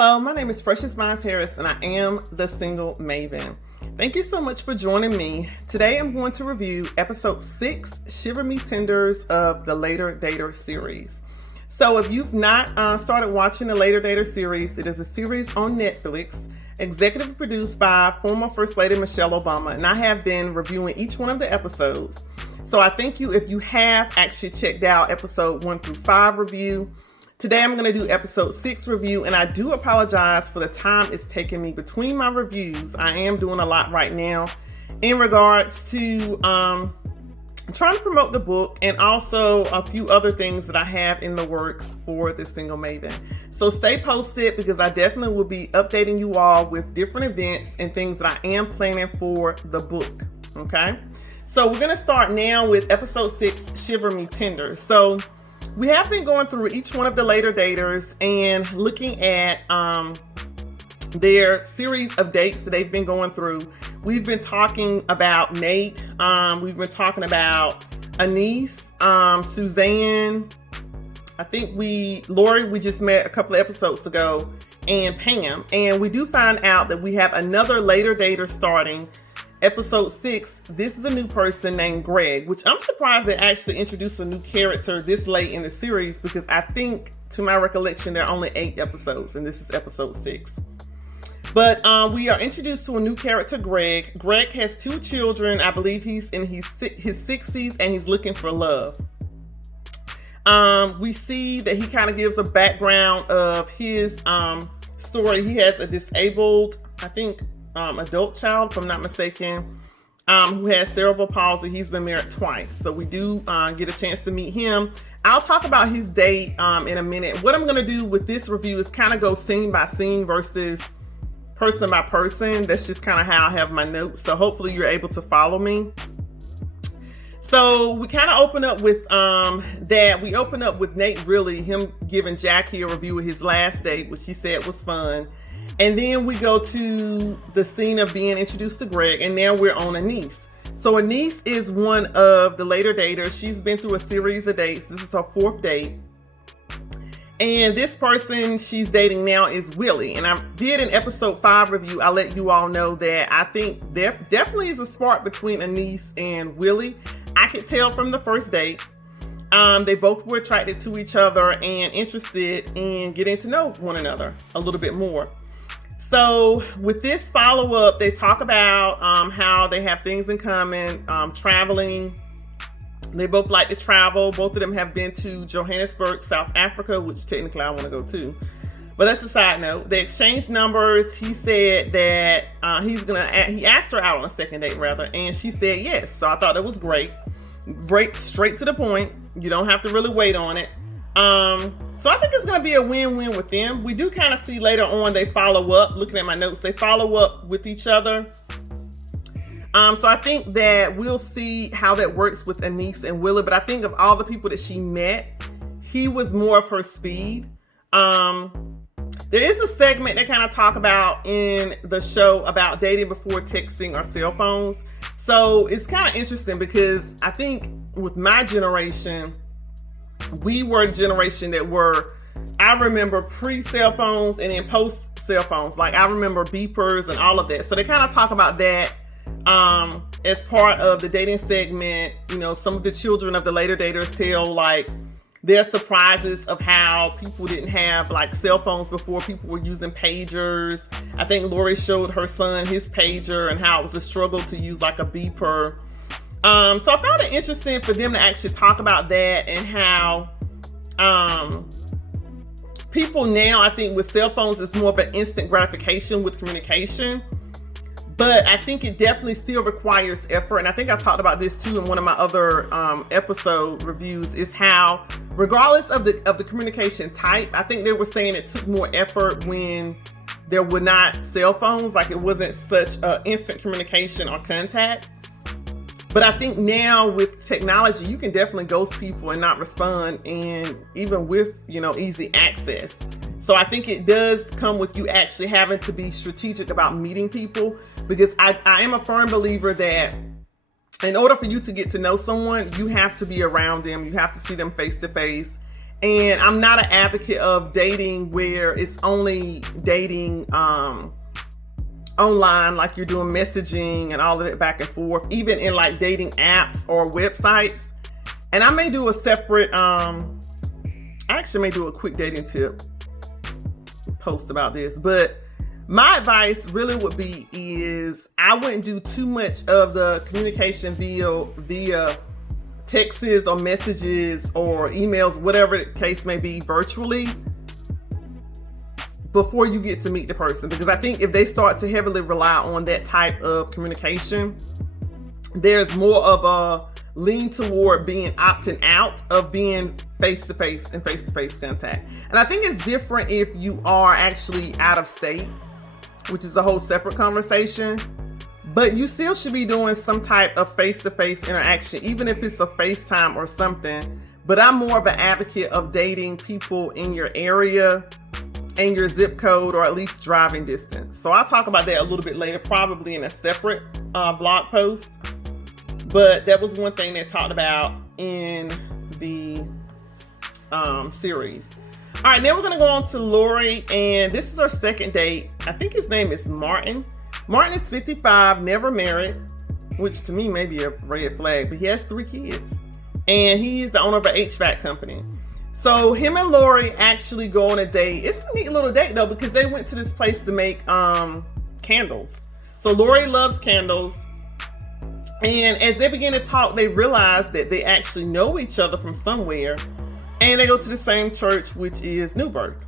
Hello, my name is Precious Mines Harris, and I am the Single Maven. Thank you so much for joining me. Today I'm going to review episode 6, Shiver Me Tinders of the Later Dater series. So if you've not started watching the Later Dater series, it is a series on Netflix, executive produced by former First Lady Michelle Obama, and I have been reviewing each one of the episodes. So I thank you if you have actually checked out episode 1 through 5 review. Today I'm going to do episode 6 review, and I do apologize for the time it's taking me between my reviews. I am doing a lot right now in regards to trying to promote the book and also a few other things that I have in the works for the Single Maven. So stay posted because I definitely will be updating you all with different events and things that I am planning for the book. Okay, so we're going to start now with episode 6, Shiver Me Tinders. So we have been going through each one of the Later Daters and looking at their series of dates that they've been going through. We've been talking about Nate. We've been talking about Anise, Suzanne. I think Lori, we just met a couple of episodes ago, and Pam. And we do find out that we have another Later Dater starting. Episode 6, this is a new person named Greg, which I'm surprised they actually introduced a new character this late in the series because I think, to my recollection, there are only 8 episodes and this is episode 6. But we are introduced to a new character, Greg. Greg has 2 children. I believe he's in his 60s and he's looking for love. We see that he kind of gives a background of his story. He has a disabled, I think, adult child, if I'm not mistaken, who has cerebral palsy. He's been married twice, so we do get a chance to meet him. I'll talk about his date in a minute. What I'm going to do with this review is kind of go scene by scene versus person by person. That's just kind of how I have my notes, so hopefully you're able to follow me. So we kind of open up with that. We open up with Nate, really, him giving Jackie a review of his last date, which he said was fun. And then we go to the scene of being introduced to Greg, and now we're on Anise. So Anise is one of the Later Daters. She's been through a series of dates. This is her 4th date. And this person she's dating now is Willie. And I did an episode 5 review. I let you all know that I think there definitely is a spark between Anise and Willie. I could tell from the first date. They both were attracted to each other and interested in getting to know one another a little bit more. So with this follow-up, they talk about how they have things in common, traveling. They both like to travel. Both of them have been to Johannesburg, South Africa, which technically I want to go to. But that's a side note. They exchanged numbers. He said that he asked her out on a second date, rather, and she said yes. So I thought that was great. Great, straight to the point. You don't have to really wait on it. So I think it's going to be a win-win with them. We do kind of see later on they follow up. Looking at my notes, they follow up with each other. So I think that we'll see how that works with Anise and Willie. But I think of all the people that she met, he was more of her speed. There is a segment they kind of talk about in the show about dating before texting or cell phones. So it's kind of interesting because I think with my generation, we were a generation that I remember pre-cell phones and then post-cell phones. Like I remember beepers and all of that. So they kind of talk about that as part of the dating segment. You know, some of the children of the Later Daters tell like their surprises of how people didn't have like cell phones before. People were using pagers. I think Lori showed her son his pager and how it was a struggle to use like a beeper. So I found it interesting for them to actually talk about that and how people now, I think with cell phones, it's more of an instant gratification with communication. But I think it definitely still requires effort. And I think I talked about this too in one of my other episode reviews, is how regardless of the communication type, I think they were saying it took more effort when there were not cell phones. Like it wasn't such instant communication or contact. But I think now with technology, you can definitely ghost people and not respond, and even with, easy access. So I think it does come with you actually having to be strategic about meeting people, because I am a firm believer that in order for you to get to know someone, you have to be around them. You have to see them face to face. And I'm not an advocate of dating where it's only dating online, like you're doing messaging and all of it back and forth, even in like dating apps or websites. And I may do a separate, I actually may do a quick dating tip post about this, but my advice really would be is I wouldn't do too much of the communication via texts or messages or emails, whatever the case may be, virtually, before you get to meet the person. Because I think if they start to heavily rely on that type of communication, there's more of a lean toward being opting out of being face-to-face and face-to-face contact. And I think it's different if you are actually out of state, which is a whole separate conversation. But you still should be doing some type of face-to-face interaction, even if it's a FaceTime or something. But I'm more of an advocate of dating people in your area and your zip code, or at least driving distance. So I'll talk about that a little bit later, probably in a separate blog post. But that was one thing they talked about in the series. All right, then we're going to go on to Lori, and this is her second date. I think his name is Martin. Martin is 55, never married, which to me may be a red flag, but he has 3 kids. And he's the owner of an HVAC company. So him and Lori actually go on a date. It's a neat little date though, because they went to this place to make candles. So Lori loves candles. And as they begin to talk, they realize that they actually know each other from somewhere. And they go to the same church, which is New Birth.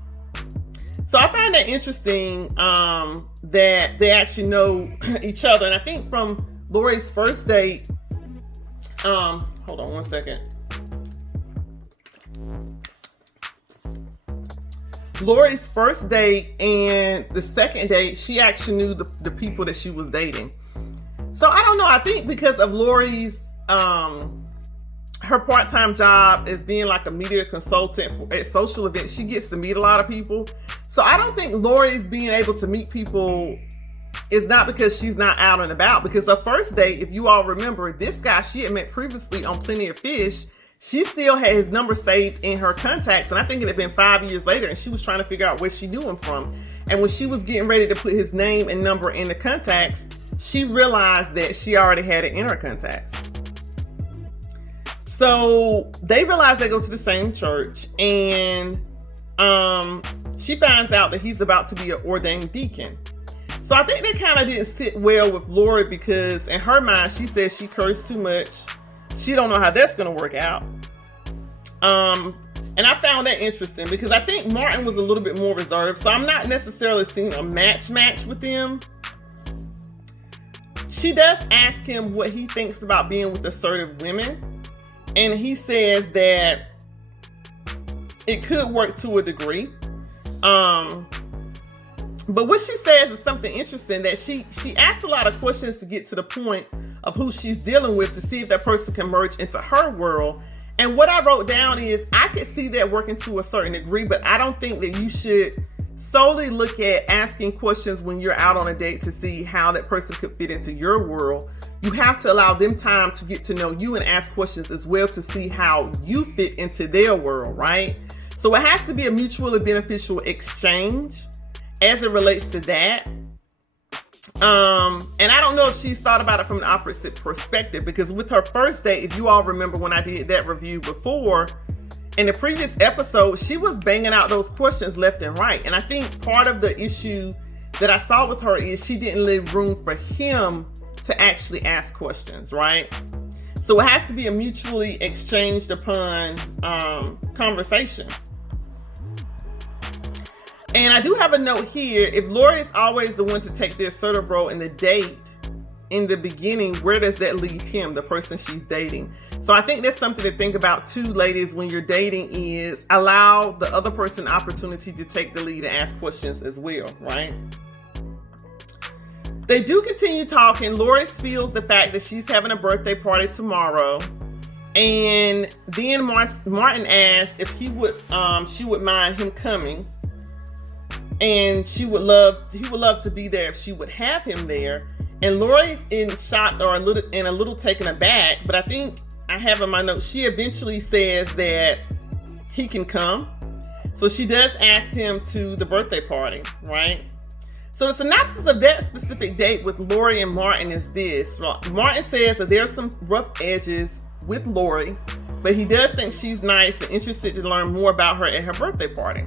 So I find that interesting that they actually know each other. And I think from Lori's first date, hold on one second. Lori's first date and the second date, she actually knew the people that she was dating. So I don't know. I think because of Lori's, her part-time job is being like a media consultant at social events, she gets to meet a lot of people. So I don't think Lori's being able to meet people is not because she's not out and about. Because her first date, if you all remember, this guy she had met previously on Plenty of Fish, she still had his number saved in her contacts. And I think it had been 5 years later, and she was trying to figure out where she knew him from. And when she was getting ready to put his name and number in the contacts, she realized that she already had it in her contacts. So they realize they go to the same church, and she finds out that he's about to be an ordained deacon. So I think that kind of didn't sit well with Lori, because in her mind, she says she cursed too much. She don't know how that's going to work out. And I found that interesting because I think Martin was a little bit more reserved. So I'm not necessarily seeing a match with him. She does ask him what he thinks about being with assertive women. And he says that it could work to a degree. But what she says is something interesting, that she asked a lot of questions to get to the point of who she's dealing with, to see if that person can merge into her world. And what I wrote down is, I could see that working to a certain degree, but I don't think that you should solely look at asking questions when you're out on a date to see how that person could fit into your world. You have to allow them time to get to know you and ask questions as well to see how you fit into their world, right? So it has to be a mutually beneficial exchange as it relates to that. And I don't know if she's thought about it from an opposite perspective, because with her first date, if you all remember when I did that review before, in the previous episode, she was banging out those questions left and right. And I think part of the issue that I saw with her is she didn't leave room for him to actually ask questions, right? So it has to be a mutually exchanged upon conversation. And I do have a note here. If Lori is always the one to take the assertive role in the date in the beginning, where does that leave him, the person she's dating? So I think that's something to think about too, ladies, when you're dating, is allow the other person opportunity to take the lead and ask questions as well, right? They do continue talking. Lori spills the fact that she's having a birthday party tomorrow. And then Martin asks if she would mind him coming. And he would love to be there if she would have him there. And Lori's in shock or a little taken aback, but I think I have in my notes, she eventually says that he can come. So she does ask him to the birthday party, right? So the synopsis of that specific date with Lori and Martin is this. Martin says that there's some rough edges with Lori, but he does think she's nice and interested to learn more about her at her birthday party.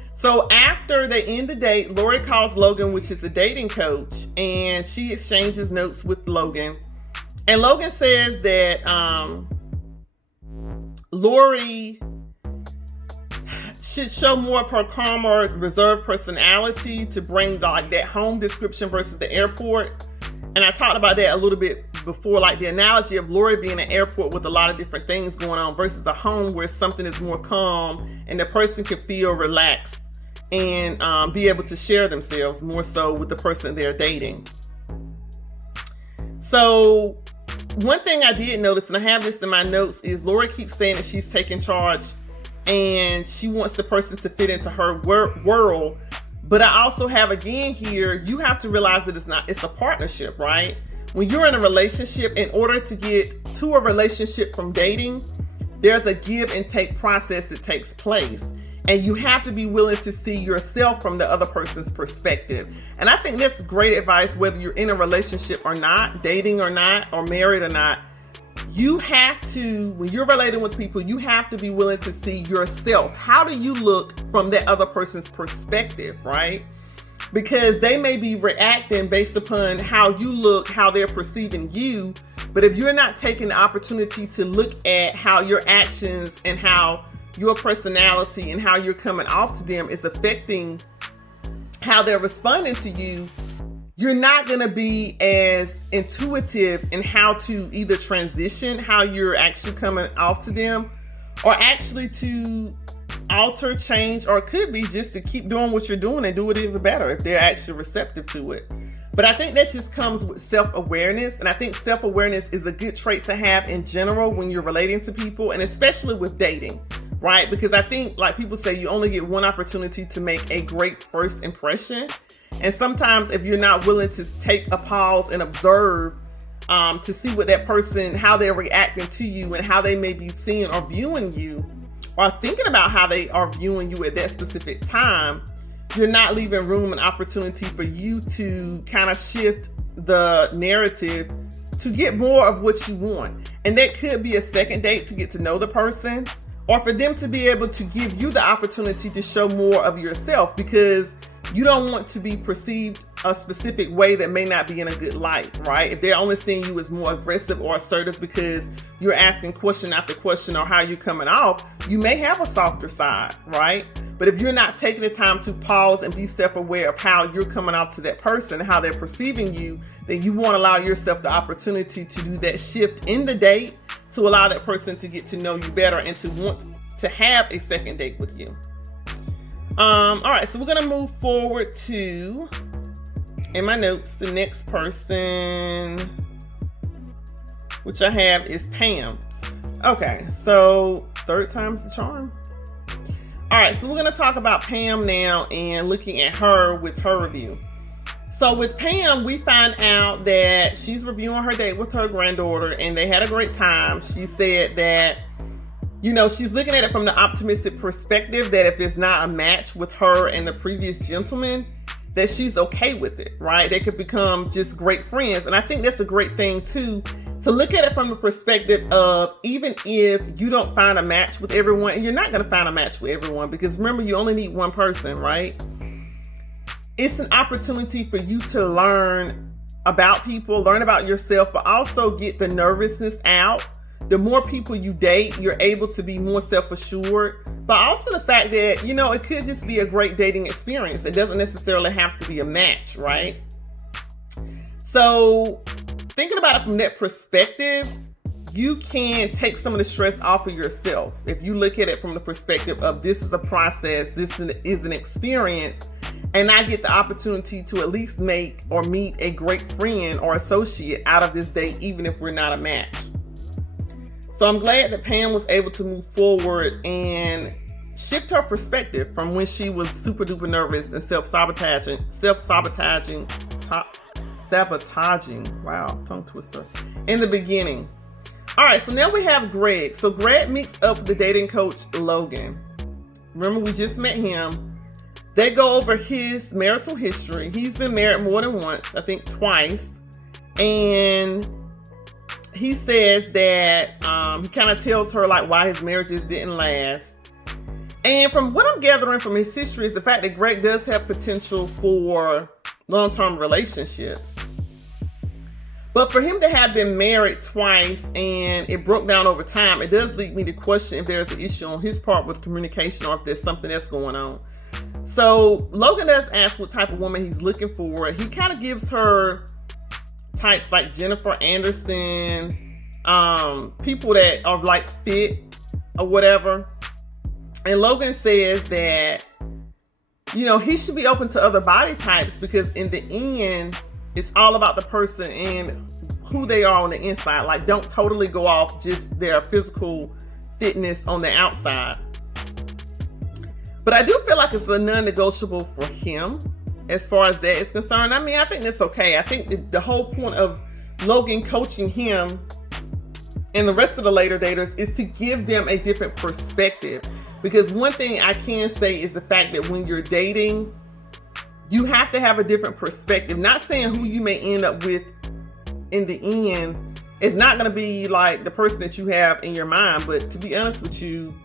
So after they end the date, Lori calls Logan, which is the dating coach, and she exchanges notes with Logan. And Logan says that Lori should show more of her calmer, reserved personality to bring like that home description versus the airport. And I talked about that a little bit before, like the analogy of Lori being an airport with a lot of different things going on versus a home where something is more calm and the person can feel relaxed and be able to share themselves more so with the person they're dating. So one thing I did notice, and I have this in my notes, is Lori keeps saying that she's taking charge and she wants the person to fit into her world. But I also have again here, you have to realize that it's a partnership, right? When you're in a relationship, in order to get to a relationship from dating, there's a give and take process that takes place. And you have to be willing to see yourself from the other person's perspective. And I think that's great advice, whether you're in a relationship or not, dating or not, or married or not. You have to, when you're relating with people, you have to be willing to see yourself. How do you look from that other person's perspective, right? Because they may be reacting based upon how you look, how they're perceiving you. But if you're not taking the opportunity to look at how your actions and how your personality and how you're coming off to them is affecting how they're responding to you, you're not going to be as intuitive in how to either transition how you're actually coming off to them, or actually to alter, change, or it could be just to keep doing what you're doing and do it even better if they're actually receptive to it. But I think that just comes with self-awareness. And I think self-awareness is a good trait to have in general when you're relating to people, and especially with dating, right? Because I think, like people say, you only get one opportunity to make a great first impression. And sometimes if you're not willing to take a pause and observe to see what that person, how they're reacting to you and how they may be seeing or viewing you, or thinking about how they are viewing you at that specific time, you're not leaving room and opportunity for you to kind of shift the narrative to get more of what you want. And that could be a second date to get to know the person, or for them to be able to give you the opportunity to show more of yourself, because you don't want to be perceived a specific way that may not be in a good light, right? If they're only seeing you as more aggressive or assertive because you're asking question after question or how you're coming off, you may have a softer side, right? But if you're not taking the time to pause and be self-aware of how you're coming off to that person, how they're perceiving you, then you won't allow yourself the opportunity to do that shift in the date to allow that person to get to know you better and to want to have a second date with you. All right, so we're gonna move forward to, in my notes, the next person, which I have is Pam. Okay, so third time's the charm. All right, so we're gonna talk about Pam now and looking at her with her review. So with Pam, we find out that she's reviewing her date with her granddaughter and they had a great time. She said that, you know, she's looking at it from the optimistic perspective that if it's not a match with her and the previous gentleman, that she's okay with it, right? They could become just great friends. And I think that's a great thing too, to look at it from the perspective of, even if you don't find a match with everyone, and you're not going to find a match with everyone, because remember, you only need one person, right? It's an opportunity for you to learn about people, learn about yourself, but also get the nervousness out. The more people you date, you're able to be more self-assured, but also the fact that, you know, it could just be a great dating experience. It doesn't necessarily have to be a match, right? So thinking about it from that perspective, you can take some of the stress off of yourself. If you look at it from the perspective of, this is a process, this is an experience, and I get the opportunity to at least make or meet a great friend or associate out of this date, even if we're not a match. So I'm glad that Pam was able to move forward and shift her perspective from when she was super duper nervous and sabotaging, wow, tongue twister, in the beginning. All right, so now we have Greg. So Greg meets up with the dating coach, Logan. Remember, we just met him. They go over his marital history. He's been married more than once, I think twice. And he says that he kind of tells her like why his marriages didn't last. And from what I'm gathering from his history is the fact that Greg does have potential for long-term relationships. But for him to have been married twice and it broke down over time, it does lead me to question if there's an issue on his part with communication or if there's something else going on. So Logan does ask what type of woman he's looking for. He kind of gives her types like Jennifer Anderson, people that are like fit or whatever. And Logan says that, you know, he should be open to other body types because in the end, it's all about the person and who they are on the inside. Like, don't totally go off just their physical fitness on the outside. But I do feel like it's a non-negotiable for him as far as that is concerned. I mean, I think that's okay. I think the whole point of Logan coaching him and the rest of the later daters is to give them a different perspective. Because one thing I can say is the fact that when you're dating, you have to have a different perspective. Not saying who you may end up with in the end is not going to be like the person that you have in your mind. But to be honest with you,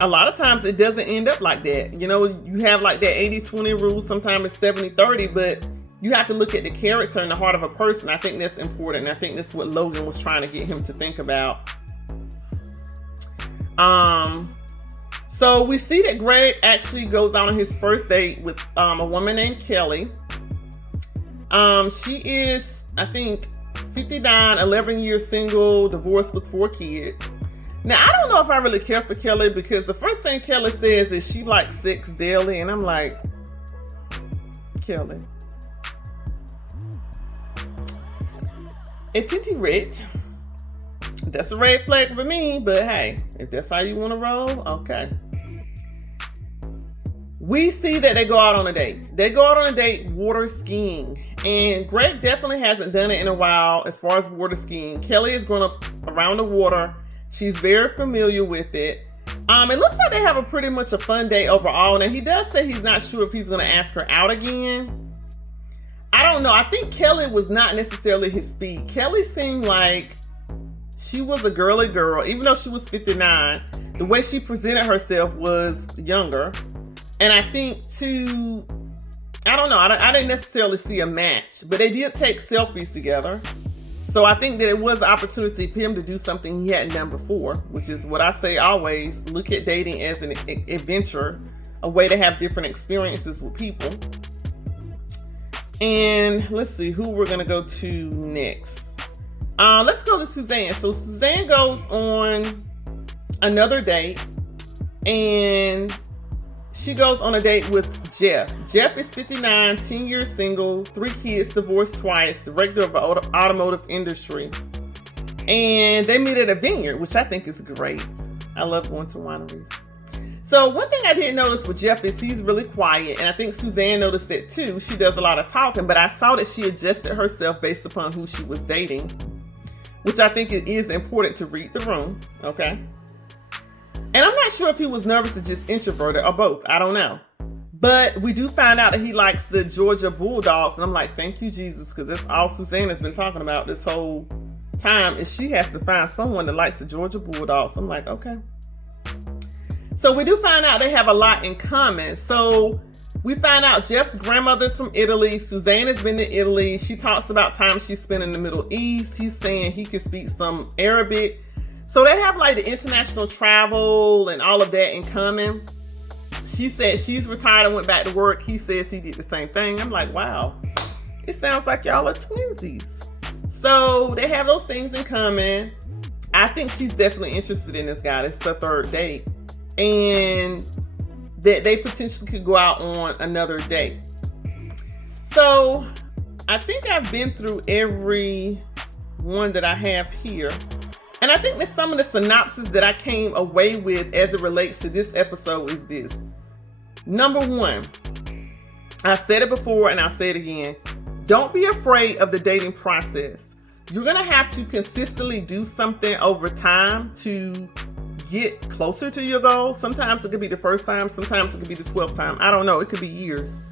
a lot of times it doesn't end up like that. You know, you have like that 80-20 rule. Sometimes it's 70-30, but you have to look at the character and the heart of a person. I think that's important. And I think that's what Logan was trying to get him to think about. So we see that Greg actually goes out on his first date with a woman named Kelly. She is, I think, 59, 11 years single, divorced with 4 kids. Now, I don't know if I really care for Kelly because the first thing Kelly says is she likes sex daily. And I'm like, Kelly, it's titty red. That's a red flag for me, but hey, if that's how you want to roll, okay. We see that they go out on a date. They go out on a date water skiing. And Greg definitely hasn't done it in a while as far as water skiing. Kelly has grown up around the water. She's very familiar with it. It looks like they have a pretty much a fun day overall. Now, he does say he's not sure if he's going to ask her out again. I don't know. I think Kelly was not necessarily his speed. Kelly seemed like she was a girly girl, even though she was 59. The way she presented herself was younger. And I think too, I don't know, I didn't necessarily see a match, but they did take selfies together. So I think that it was an opportunity for him to do something he hadn't done before, which is what I say always, look at dating as an adventure, a way to have different experiences with people. And let's see who we're gonna go to next. Let's go to Suzanne. So Suzanne goes on another date and she goes on a date with Jeff. Jeff is 59, 10 years single, 3 kids, divorced twice, director of the automotive industry. And they meet at a vineyard, which I think is great. I love going to wineries. So one thing I didn't notice with Jeff is he's really quiet. And I think Suzanne noticed it too. She does a lot of talking, but I saw that she adjusted herself based upon who she was dating, which I think it is important to read the room, okay? And I'm not sure if he was nervous or just introverted or both. I don't know. But we do find out that he likes the Georgia Bulldogs. And I'm like, thank you, Jesus, because that's all Suzanne has been talking about this whole time is she has to find someone that likes the Georgia Bulldogs. I'm like, okay. So we do find out they have a lot in common. So we find out Jeff's grandmother's from Italy. Suzanne has been to Italy. She talks about time she spent in the Middle East. He's saying he can speak some Arabic. So they have like the international travel and all of that in common. She said she's retired and went back to work. He says he did the same thing. I'm like, wow, it sounds like y'all are twinsies. So they have those things in common. I think she's definitely interested in this guy. It's the 3rd date. And that they potentially could go out on another date. So I think I've been through every one that I have here. And I think that some of the synopsis that I came away with as it relates to this episode is this. Number 1, I said it before and I'll say it again. Don't be afraid of the dating process. you're going to have to consistently do something over time to get closer to your goal. Sometimes it could be the first time, sometimes it could be the 12th time. I don't know. It could be years.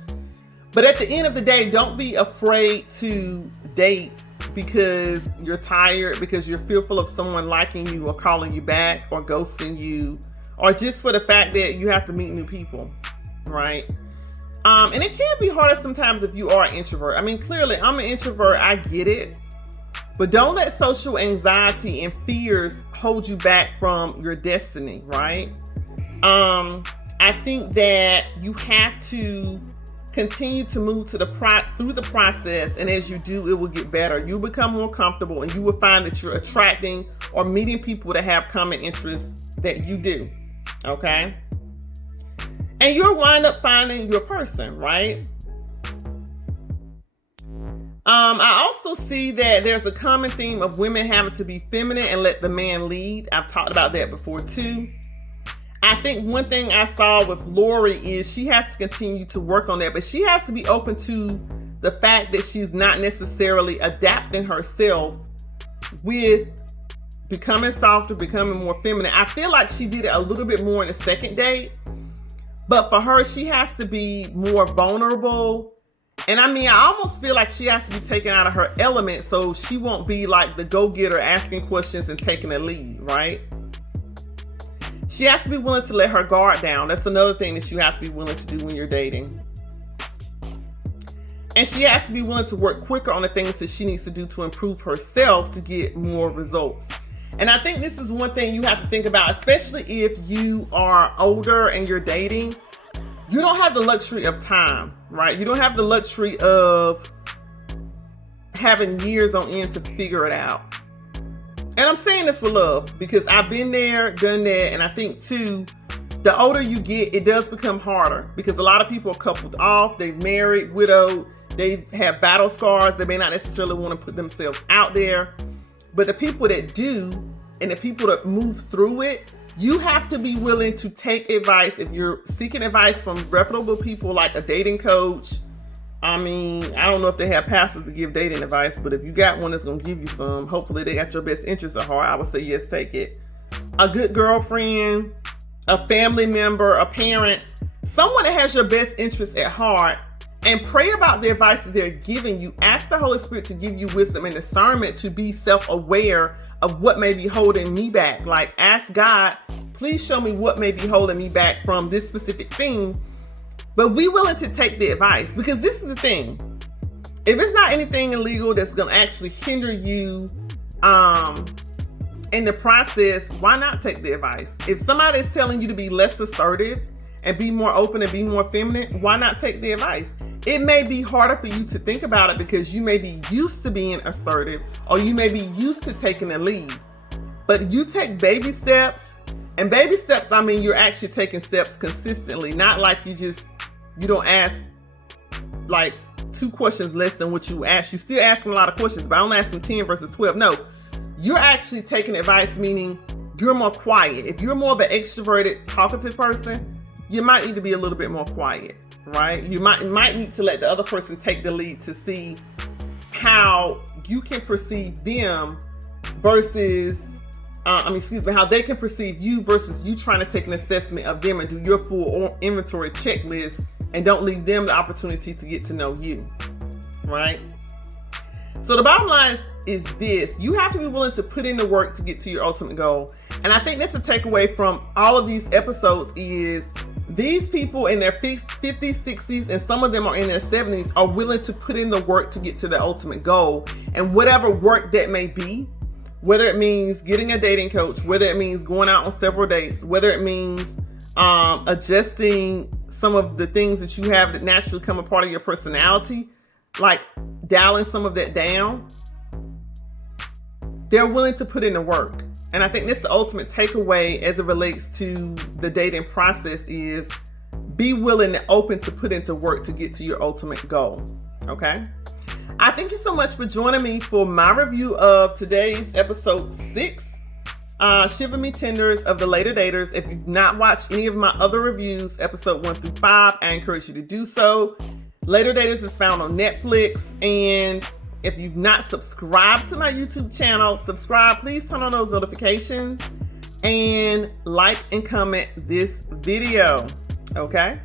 But at the end of the day, don't be afraid to date because you're tired, because you're fearful of someone liking you or calling you back or ghosting you, or just for the fact that you have to meet new people, right? And it can be harder sometimes if you are an introvert. I mean, clearly, I'm an introvert. I get it. But don't let social anxiety and fears hold you back from your destiny, right? I think that you have to continue to move through the process, and as you do, it will get better. You'll become more comfortable, and you will find that you're attracting or meeting people that have common interests that you do, okay? And you'll wind up finding your person, right? I also see that there's a common theme of women having to be feminine and let the man lead. I've talked about that before too. I think one thing I saw with Lori is she has to continue to work on that, but she has to be open to the fact that she's not necessarily adapting herself with becoming softer, becoming more feminine. I feel like she did it a little bit more in the second date, but for her, she has to be more vulnerable. And I mean, I almost feel like she has to be taken out of her element so she won't be like the go-getter asking questions and taking the lead, right? She has to be willing to let her guard down. That's another thing that you have to be willing to do when you're dating. And she has to be willing to work quicker on the things that she needs to do to improve herself to get more results. And I think this is one thing you have to think about, especially if you are older and you're dating. You don't have the luxury of time, right? You don't have the luxury of having years on end to figure it out. And I'm saying this with love because I've been there, done that. And I think too, the older you get, it does become harder because a lot of people are coupled off. They've married, widowed, they have battle scars. They may not necessarily want to put themselves out there. But the people that do and the people that move through it, you have to be willing to take advice. If you're seeking advice from reputable people like a dating coach, I mean, I don't know if they have pastors to give dating advice, but if you got one that's going to give you some, hopefully they got your best interests at heart. I would say yes, take it. A good girlfriend, a family member, a parent, someone that has your best interests at heart, and pray about the advice that they're giving you. Ask the Holy Spirit to give you wisdom and discernment to be self-aware of what may be holding me back. Like, ask God, please show me what may be holding me back from this specific thing. But be willing to take the advice, because this is the thing. If it's not anything illegal that's going to actually hinder you in the process, why not take the advice? If somebody is telling you to be less assertive and be more open and be more feminine, why not take the advice? It may be harder for you to think about it because you may be used to being assertive or you may be used to taking the lead. But you take baby steps, and baby steps, I mean, you're actually taking steps consistently, not like you don't ask like 2 questions less than what you ask. You're still asking a lot of questions, but I don't ask them 10 versus 12. No, you're actually taking advice, meaning you're more quiet. If you're more of an extroverted, talkative person, you might need to be a little bit more quiet, right? You might need to let the other person take the lead to see how you can perceive them versus, how they can perceive you versus you trying to take an assessment of them and do your full inventory checklist and don't leave them the opportunity to get to know you, right? So the bottom line is this: you have to be willing to put in the work to get to your ultimate goal. And I think that's a takeaway from all of these episodes is these people in their 50s, 60s, and some of them are in their 70s are willing to put in the work to get to their ultimate goal. And whatever work that may be, whether it means getting a dating coach, whether it means going out on several dates, whether it means adjusting some of the things that you have that naturally come a part of your personality, like dialing some of that down, they're willing to put in the work. And I think that's the ultimate takeaway as it relates to the dating process is be willing and open to put into work to get to your ultimate goal. Okay. I thank you so much for joining me for my review of today's episode 6, Shiver Me Tinders of the Later Daters. If you've not watched any of my other reviews, episode 1 through 5, I encourage you to do so. Later Daters is found on Netflix, and If you've not subscribed to my YouTube channel, subscribe. Please turn on those notifications and like and comment this video. Okay?